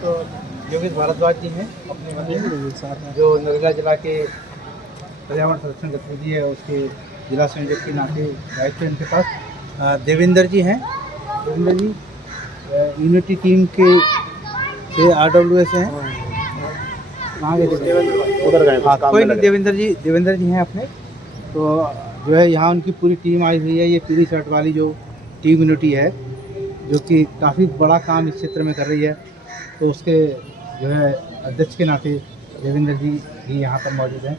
तो योगेश भारद्वाज जी हैं अपने मंदिर जो नरेला जिला के पर्यावरण संरक्षण गतिविधि है उसके जिला संयोजक के नाते दायित्व इनके पास। देवेंद्र जी हैं, देवेंद्र जी यूनिटी टीम के RWS हैं। कहाँ गए उधर गए? हाँ कोई नहीं, देवेंद्र जी हैं अपने। तो जो है यहाँ उनकी पूरी टीम आई हुई है। ये पीली शर्ट वाली जो टीम यूनिटी है जो कि काफ़ी बड़ा काम इस क्षेत्र में कर रही है, तो उसके जो है अध्यक्ष के नाते देवेंद्र जी भी यहाँ पर मौजूद हैं।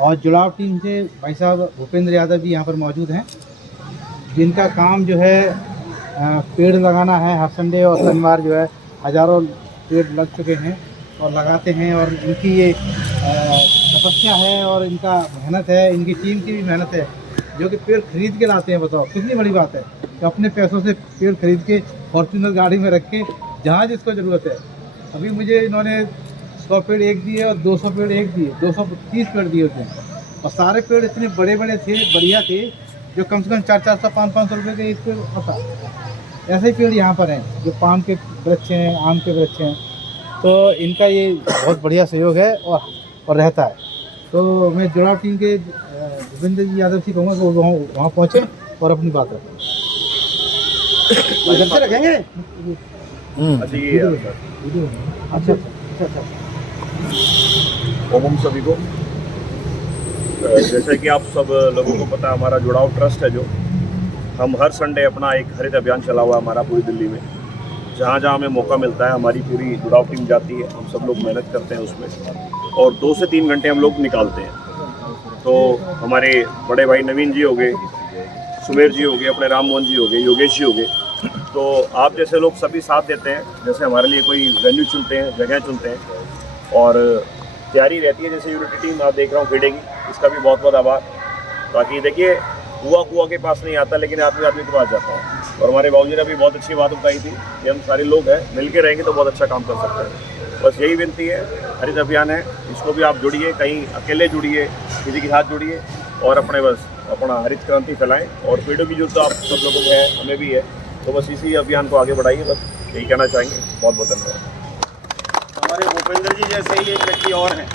और जुड़ाव टीम से भाई साहब भूपेंद्र यादव भी यहाँ पर मौजूद हैं, जिनका काम जो है पेड़ लगाना है। हर संडे और शनिवार जो है हज़ारों पेड़ लग चुके हैं और लगाते हैं। और इनकी ये तपस्या है और इनका मेहनत है, इनकी टीम की भी मेहनत है, जो कि पेड़ खरीद के लाते हैं। बताओ कितनी बड़ी बात है कि अपने पैसों से पेड़ खरीद के फॉर्च्यूनर गाड़ी में रख के जहाँ जिसको ज़रूरत है। अभी मुझे इन्होंने 100 पेड़ एक दिए और 200 पेड़ एक दिए, 230 पेड़ दिए होते हैं। और सारे पेड़ इतने बड़े बड़े थे, बढ़िया थे, जो कम से कम 400 500 रुपये के एक पेड़ होता। ऐसे ही पेड़ यहाँ पर हैं जो पाम के वृक्ष हैं, आम के वृक्ष हैं। तो इनका ये बहुत बढ़िया सहयोग है और रहता है। तो मैं जुड़ाव टीम के भूपेंद्र जी यादव जी कहूँगा कि वो वहाँ पहुँचे और अपनी बात रखें। इधर से रखेंगे। अच्छा। ओम सभी को, जैसे कि आप सब लोगों को पता है, हमारा जुड़ाव ट्रस्ट है जो हम हर संडे अपना एक हरित अभियान चला हुआ है हमारा पूरी दिल्ली में। जहाँ जहाँ हमें मौका मिलता है हमारी पूरी जुड़ाव टीम जाती है, हम सब लोग मेहनत करते हैं उसमें और 2 से 3 घंटे हम लोग निकालते हैं। तो हमारे बड़े भाई नवीन जी हो गए, सुमेर जी हो गए, अपने राम मोहन जी हो गए, योगेश जी हो गए। तो आप जैसे लोग सभी साथ देते हैं, जैसे हमारे लिए कोई वेन्यू चुनते हैं, जगह चुनते हैं और तैयारी रहती है। जैसे यूनिटी टीम आप देख रहा हूँ खेलेगी, इसका भी बहुत बहुत आभार। बाकी देखिए कुआं के पास नहीं आता, लेकिन आदमी के पास जाता है। और हमारे बाबूजी ने भी बहुत अच्छी बात बताई थी कि हम सारे लोग हैं, मिल के रहेंगे तो बहुत अच्छा काम कर सकते हैं। बस यही विनती है, हरित अभियान है, इसको भी आप जुड़िए, कहीं अकेले जुड़िए, किसी के साथ जुड़िए और अपना हरित क्रांति फैलाएं। और पेड़ों की जरूरत तो आप सब लोगों को है, हमें भी है, तो बस इसी अभियान को आगे बढ़ाइए। बस यही कहना चाहेंगे। बहुत बहुत धन्यवाद। हमारे भूपेंद्र जी जैसे ही एक व्यक्ति और हैं,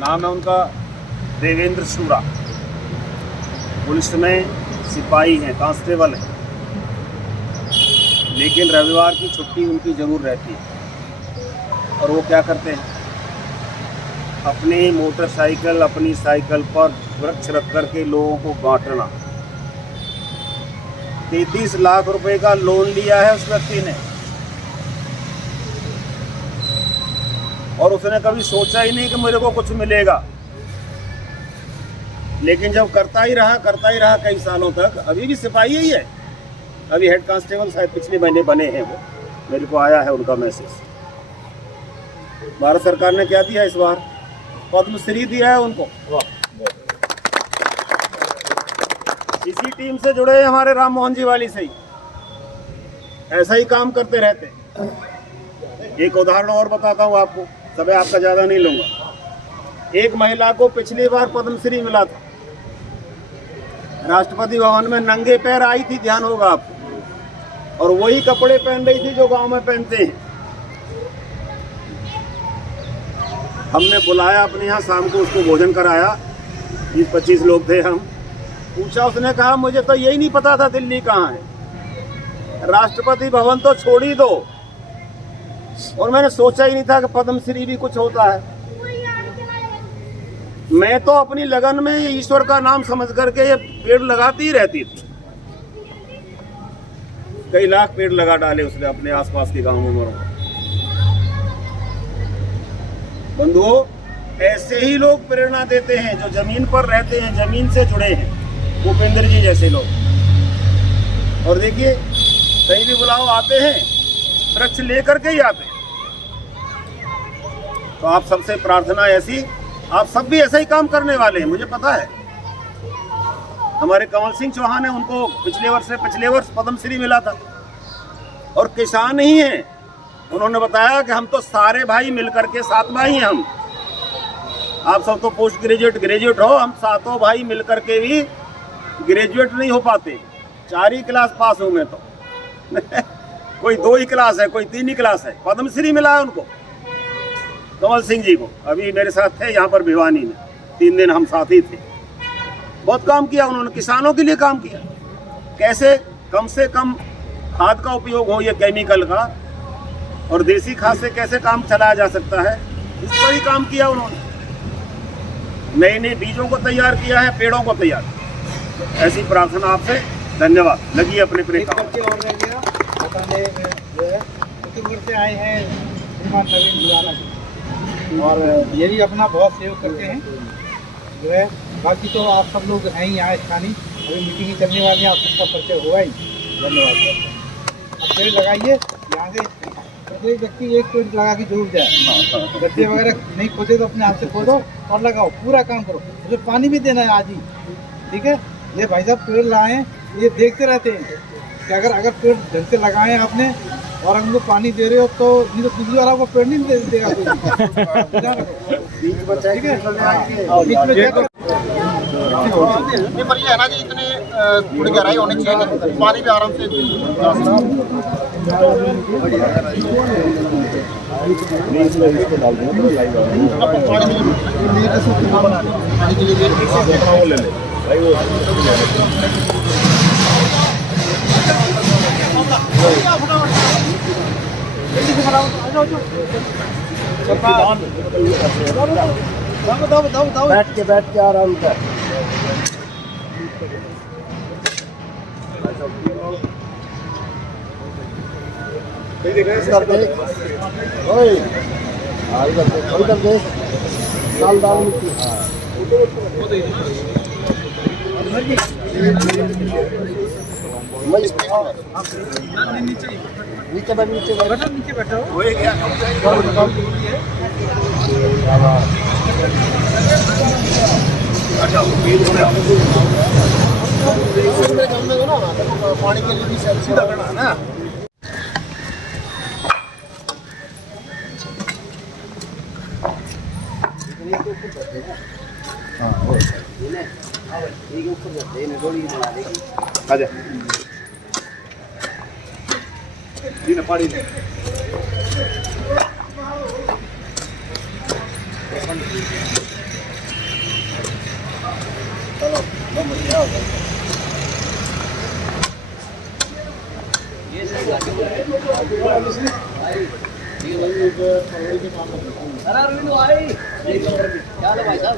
नाम है उनका देवेंद्र शुरा, पुलिस में सिपाही हैं, कांस्टेबल हैं, लेकिन रविवार की छुट्टी उनकी ज़रूर रहती है। और वो क्या करते हैं, अपनी मोटरसाइकिल, अपनी साइकिल पर वृक्ष रख कर के लोगों को बांटना। 33 लाख रुपए का लोन लिया है उस व्यक्ति ने और उसने कभी सोचा ही नहीं कि मेरे को कुछ मिलेगा। लेकिन जब करता ही रहा कई सालों तक, अभी भी सिपाही ही है, अभी हेड कांस्टेबल शायद पिछले महीने बने हैं वो, मेरे को आया है उनका मैसेज। भारत सरकार ने क्या दिया इस बार, पद्मश्री दिया है उनको। इसी टीम से जुड़े हैं हमारे राम मोहन जी वाली से ही, ऐसा ही काम करते रहते हैं। एक उदाहरण और बताता हूँ आपको, समय आपका ज़्यादा नहीं लूँगा। एक महिला को पिछली बार पद्मश्री मिला था, राष्ट्रपति भवन में नंगे पैर आई थी, ध्यान होगा आपको, और वही कपड़े पहन रही थी जो गांव में पहनते हैं। हमने बुलाया अपने यहाँ, शाम को उसको भोजन कराया, 20-25 लोग थे हम। पूछा, उसने कहा मुझे तो यही नहीं पता था दिल्ली कहाँ है, राष्ट्रपति भवन तो छोड़ ही दो, और मैंने सोचा ही नहीं था कि पद्मश्री भी कुछ होता है। मैं तो अपनी लगन में ईश्वर का नाम समझ करके ये पेड़ लगाती ही रहती थी। कई लाख पेड़ लगा डाले उसने अपने आसपास के गांवों में। बंधुओं, ऐसे ही लोग प्रेरणा देते हैं जो जमीन पर रहते हैं, जमीन से जुड़े हैं, भूपेंद्र जी जैसे लोग। और देखिए, कहीं भी बुलाओ आते हैं, वृक्ष लेकर के ही आते हैं। तो आप सबसे प्रार्थना ऐसी, आप सब भी ऐसा ही काम करने वाले हैं, मुझे पता है। हमारे कंवल सिंह चौहान है, उनको पिछले वर्ष पद्मश्री मिला था, और किसान ही हैं। उन्होंने बताया कि हम तो सारे भाई मिलकर के, 7 भाई हैं हम, आप सब तो पोस्ट ग्रेजुएट हो, हम 7 भाई मिलकर के भी ग्रेजुएट नहीं हो पाते, 4 ही क्लास पास हूँ मैं तो। कोई 2 ही क्लास है, कोई 3 ही क्लास है। पद्मश्री मिला है उनको, कमल सिंह जी को। अभी मेरे साथ थे यहाँ पर भिवानी में, 3 दिन हम साथ ही थे। बहुत काम किया उन्होंने, किसानों के लिए काम किया। कैसे कम से कम खाद का उपयोग हो, ये केमिकल का, और देसी खाद से कैसे काम चलाया जा सकता है, इस पर ही काम किया उन्होंने। नए नए बीजों को तैयार किया है, पेड़ों को तैयार। ऐसी प्रार्थना आपसे, धन्यवाद। लगी अपने एक बच्चे और रह गया बताने जो है छत्तीसगढ़ से आए हैं श्रीमान नवीन बुलाना जी, और ये भी अपना बहुत सहयोग करते हैं जो है। बाकी तो आप सब लोग हैं ही यहाँ स्थानीय, अभी मीटिंग ही चलने वाली है, आप सबका परिचय हुआ ही। धन्यवाद। अब पेड़ लगाइए, यहाँ से प्रत्येक व्यक्ति एक पेड़ लगा के जरूर जाए। गड्ढे वगैरह नहीं खोदे तो अपने हाथ से खोदो और लगाओ, पूरा काम करो। मुझे पानी भी देना है आज ही, ठीक है। ये भाई साहब पेड़ लाए हैं, ये देखते रहते हैं कि अगर पेड़ ढंग से लगाए हैं आपने और हमको पानी दे रहे हो तो नहीं तो दूसरी बार आपको पेड़ नहीं देगा कोई। ठीक है, बीच में चेक करो। नहीं पर ये है ना जी, इतनी थोड़ी गहराई होनी चाहिए कि पानी भी आराम से बैठ के आराम कर। नीचे बैठो। पानी के लिए भी सीधा करना है ना। आजा जी ना पानी दे। अरे अरविंद भाई, क्या हाल है भाई साहब?